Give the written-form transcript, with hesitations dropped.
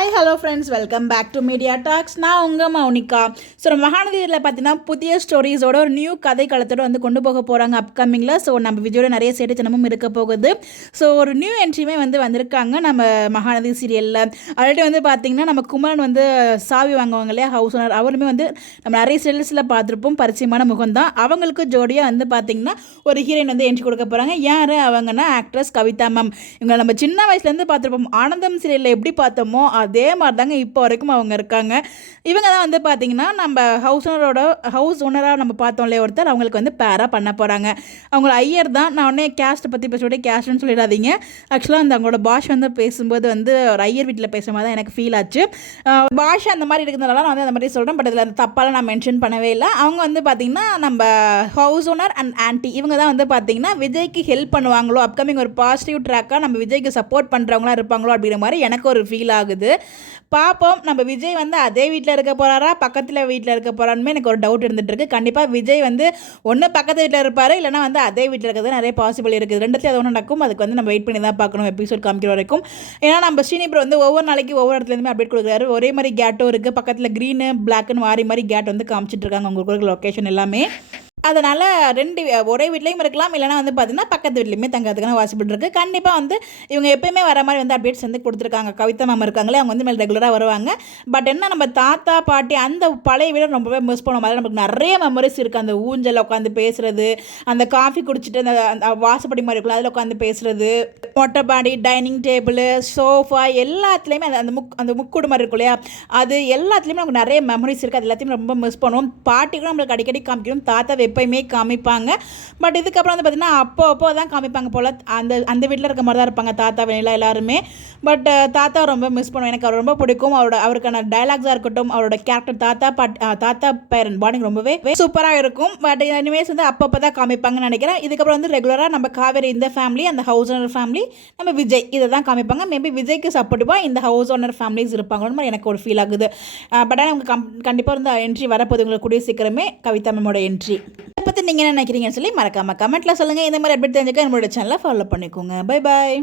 Hi hello friends, welcome back to Media Talks. நான் உங்கள் Mounika. So மகாநதியில் பார்த்தீங்கன்னா புதிய ஸ்டோரிஸோட ஒரு நியூ கதை களத்தோடு வந்து கொண்டு போக போகிறாங்க அப்கமிங்கில். ஸோ நம்ம விஜயோட நிறைய சேட்டுத்தனமும் இருக்க போகுது. ஸோ ஒரு நியூ என்ட்ரியுமே வந்திருக்காங்க நம்ம மகாநதி சீரியலில். ஆல்ரெடி பார்த்தீங்கன்னா நம்ம குமரன் சாவி வாங்குவாங்க இல்லையா, ஹவுஸ் ஓனர். அவருமே நம்ம நிறைய சீரியல்ஸில் பார்த்துருப்போம், பரிச்சயமான முகம் தான். அவங்களுக்கு ஜோடியாக பார்த்தீங்கன்னா ஒரு ஹீரோயின் என்ட்ரி கொடுக்க போகிறாங்க. யார் அவங்கன்னா ஆக்ட்ரஸ் கவிதா மேம். இவங்க நம்ம சின்ன வயசுலேருந்து பார்த்துருப்போம். ஆனந்தம் சீரியலில் எப்படி பார்த்தோமோ அதே மாதிரி தாங்க இப்போ வரைக்கும் அவங்க இருக்காங்க. இவங்க தான் பார்த்தீங்கன்னா நம்ம ஹவுஸ் ஓனராக நம்ம பார்த்தோம் இல்லையா ஒருத்தர், அவங்களுக்கு பேராக பண்ண போகிறாங்க. அவங்க ஐயர் தான். நான் உடனே கேஸ்ட்டை பற்றி பேசுவோட கேஸ்ட்னு சொல்லிடாதீங்க. ஆக்சுவலாக அவங்களோட பாஷை பேசும்போது ஒரு ஐயர் வீட்டில் பேசுகிற மாதிரி தான் எனக்கு ஃபீல் ஆச்சு. பாஷை அந்த மாதிரி இருக்கிறதுனால நான் அந்த மாதிரி சொல்கிறேன். பட் இதில் அந்த தப்பால் நான் மென்ஷன் பண்ணவே இல்லை. அவங்க பார்த்தீங்கன்னா நம்ம ஹவுஸ் ஓனர் அண்ட் ஆன்ட்டி இவங்க தான் பார்த்தீங்கன்னா விஜய்க்கு ஹெல்ப் பண்ணுவாங்களோ, அப்கமிங் ஒரு பாசிட்டிவ் ட்ராக்காக நம்ம விஜய்க்கு சப்போர்ட் பண்ணுறவங்களா இருப்பாங்களோ அப்படிங்கிற மாதிரி எனக்கு ஒரு ஃபீல் ஆகுது. பார்ப்போம், நம்ம விஜய் அதே வீட்டில் இருக்க போகிறாரா, பக்கத்தில் வீட்டில் இருக்க போகிறான்னு எனக்கு ஒரு டவுட் இருந்துகிட்ருக்கு. கண்டிப்பாக விஜய் ஒன்று பக்கத்து வீட்டில் இருப்பார், இல்லைனா அதே வீட்டில் இருக்கிறது நிறைய பாசிபிள் இருக்குது. ரெண்டுத்தையும் அது ஒன்று நடக்கும். அதுக்கு நம்ம வெயிட் பண்ணி தான் பார்க்கணும் எபிசோட் காமிக்கிற வரைக்கும். ஏன்னா நம்ம ஸ்ரீனிபர் ஒவ்வொரு நாளைக்கு ஒவ்வொரு இடத்துலேருந்துமே அப்டேட் கொடுக்குறாரு. ஒரே மாதிரி கேட்டும் இருக்குது, பக்கத்தில் க்ரீனு பிளாக்குன்னு மாதிரி கேட் காமிச்சிட்டு இருக்காங்க உங்களுக்கு லொக்கேஷன் எல்லாமே. அதனால் ஒரே வீட்லேயும் இருக்கலாம், இல்லைனா பார்த்தீங்கன்னா பக்கத்து வீட்லேயுமே தங்கிறதுக்கான வாசிபிள் இருக்குது. கண்டிப்பாக இவங்க எப்போயுமே வர மாதிரி அப்டேட்ஸ் கொடுத்துருக்காங்க. கவிதா மேம் இருக்காங்களே, அவங்க மேலே ரெகுலராக வருவாங்க. பட் என்ன நம்ம தாத்தா பாட்டி அந்த பழைய வீட ரொம்பவே மிஸ் பண்ணுவோம். அதில் நமக்கு நிறைய மெமரிஸ் இருக்குது. அந்த ஊஞ்சல் உட்காந்து பேசுகிறது, அந்த காஃபி குடிச்சிட்டு அந்த வாசப்படி மாதிரி இருக்குல்ல அதில் உட்காந்து பேசுகிறது, மொட்டைப்பாடி, டைனிங் டேபிள், சோஃபா எல்லாத்துலேயுமே அந்த முக்கூடு மாதிரி இருக்கும் இல்லையா, அது எல்லாத்துலேயுமே நமக்கு நிறைய மெமரிஸ் இருக்குது. அது எல்லாத்தையும் ரொம்ப மிஸ் பண்ணுவோம். பாட்டி கூட நம்மளுக்கு அடிக்கடி காமிக்கணும், தாத்தா எப்பயுமே காமிப்பாங்க. பட் இதுக்கப்புறம் பார்த்தீங்கன்னா அப்போ தான் காமிப்பாங்க போல். அந்த வீட்டில் இருக்க மாதிரி தான் இருப்பாங்க தாத்தா வேலையில் எல்லாருமே. பட் தாத்தா ரொம்ப மிஸ் பண்ணுவேன். எனக்கு அவர் ரொம்ப பிடிக்கும். அவருக்கான டைலாக்ஸாக இருக்கட்டும், அவரோட கேரக்டர் தாத்தா பேரன் பாண்டிங் ரொம்பவே சூப்பராக இருக்கும். பட் இனிமேஸ் அப்பப்போ தான் காமிப்பாங்கன்னு நினைக்கிறேன். இதுக்கப்புறம் ரெகுலராக நம்ம காவேரி இந்த ஃபேமிலி, அந்த ஹவுஸ் ஓனர் ஃபேமிலி, நம்ம விஜய் இதை தான் காமிப்பாங்க. மேபி விஜய்க்கு சப்போர்ட்டிவாக இந்த ஹவுஸ் ஓனர் ஃபேமிலிஸ் இருப்பாங்கன்னு மாதிரி எனக்கு ஒரு ஃபீல் ஆகுது. பட் ஆனால் அவங்க கண்டிப்பாக என்ட்ரி வரப்போது உங்களுக்கு கூடிய சீக்கிரமே கவிதா மேமோட என்ட்ரி. இதை பற்றி நீங்கள் என்ன நினைக்கிறீங்கன்னு சொல்லி மறக்காமல் கமெண்ட்டில் சொல்லுங்கள். இந்த மாதிரி அப்டேட் தெரிஞ்சுக்க என்னோட சேனலை ஃபாலோ பண்ணிக்கோங்க. Bye bye.